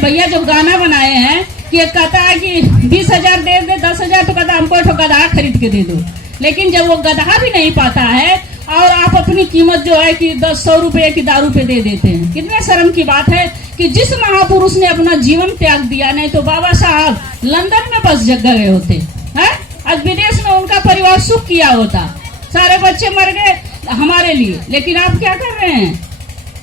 भैया जो गाना बनाए हैं कि एक कहता है कि 20,000 दे दे, 10,000 तो कहता हमको एक गधा खरीद के दे दो। लेकिन जब वो गधा भी नहीं पाता है और आप अपनी कीमत जो है कि 100 रुपए की दारू पे दे देते हैं, कितने शर्म की बात है कि जिस महापुरुष ने अपना जीवन त्याग दिया, नहीं तो बाबा साहब लंदन में बस जग गए होते हैं, आज विदेश में उनका परिवार सुख किया होता, सारे बच्चे मर गए हमारे लिए। लेकिन आप क्या कर रहे हैं,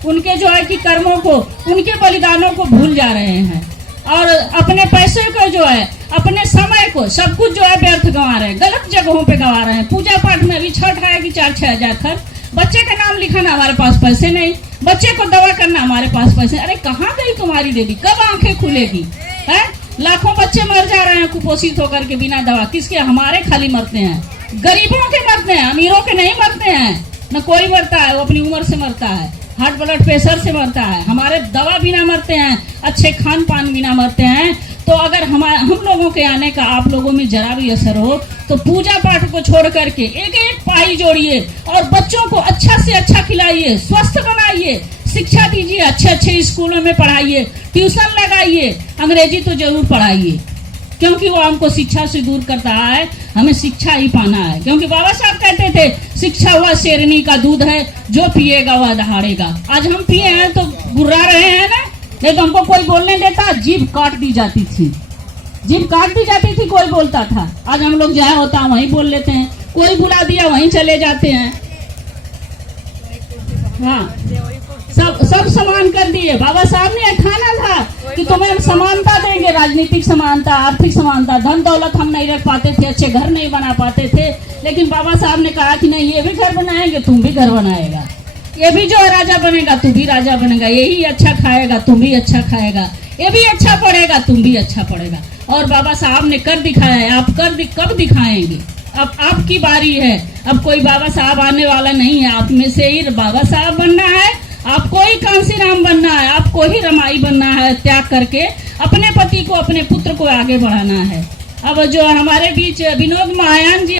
उनके जो है कि कर्मों को, उनके बलिदानों को भूल जा रहे हैं और अपने पैसे को जो है, अपने समय को, सब कुछ जो है व्यर्थ गंवा रहे हैं, गलत जगहों पे गंवा रहे हैं। पूजा पाठ में भी छठ है कि 4-6 हजार खर्च, बच्चे का नाम लिखाना हमारे पास पैसे नहीं, बच्चे को दवा करना हमारे पास पैसे। अरे कहाँ गई तुम्हारी देवी, कब आंखें खुलेगी? है लाखों बच्चे मर जा रहे हैं कुपोषित होकर के बिना दवा, किसके? हमारे खाली मरते हैं, गरीबों के मरते हैं, अमीरों के नहीं मरते हैं। न कोई मरता है, वो अपनी उम्र से मरता है, हार्ट ब्लड प्रेशर से मरता है, हमारे दवा बिना मरते हैं, अच्छे खान पान बिना मरते हैं। तो अगर हम लोगों के आने का आप लोगों में जरा भी असर हो तो पूजा पाठ को छोड़ करके एक एक पाई जोड़िए और बच्चों को अच्छा से अच्छा खिलाइए, स्वस्थ बनाइए, शिक्षा दीजिए, अच्छे अच्छे स्कूलों में पढ़ाइए, ट्यूशन लगाइए, अंग्रेजी तो जरूर पढ़ाइए, क्योंकि वो हमको शिक्षा से दूर करता है, हमें शिक्षा ही पाना है। क्योंकि बाबा साहब कहते थे शिक्षा हुआ शेरनी का दूध है, जो पिएगा वह दहाड़ेगा। आज हम पिए हैं तो गुर्रा रहे हैं ना, नहीं तो हमको कोई बोलने देता, जीभ काट दी जाती थी, जीभ काट दी जाती थी, कोई बोलता था। आज हम लोग जहाँ होता है वहीं बोल लेते हैं, कोई बुला दिया वहीं चले जाते हैं। हाँ, सब समान कर दिए। बाबा साहब ने ठाना था कि तुम्हें हम समानता देंगे, राजनीतिक समानता, आर्थिक समानता, धन दौलत हम नहीं रख पाते थे, अच्छे घर नहीं बना पाते थे, लेकिन बाबा साहब ने कहा कि नहीं, ये भी घर बनाएंगे, तुम भी घर बनाएगा, ये भी जो राजा बनेगा तू भी राजा बनेगा, यही अच्छा खाएगा तुम भी अच्छा खाएगा, ये भी अच्छा पढ़ेगा तुम भी अच्छा पढ़ेगा। और बाबा साहब ने कर दिखाया है, आप कब दिखाएंगे? अब आपकी बारी है, अब कोई बाबा साहब आने वाला नहीं है, आप में से ही बाबा साहब बनना है, आपको ही कांसीराम बनना है, आपको ही रमाई बनना है, त्याग करके अपने पति को, अपने पुत्र को आगे बढ़ाना है। अब जो हमारे बीच विनोद महायान जी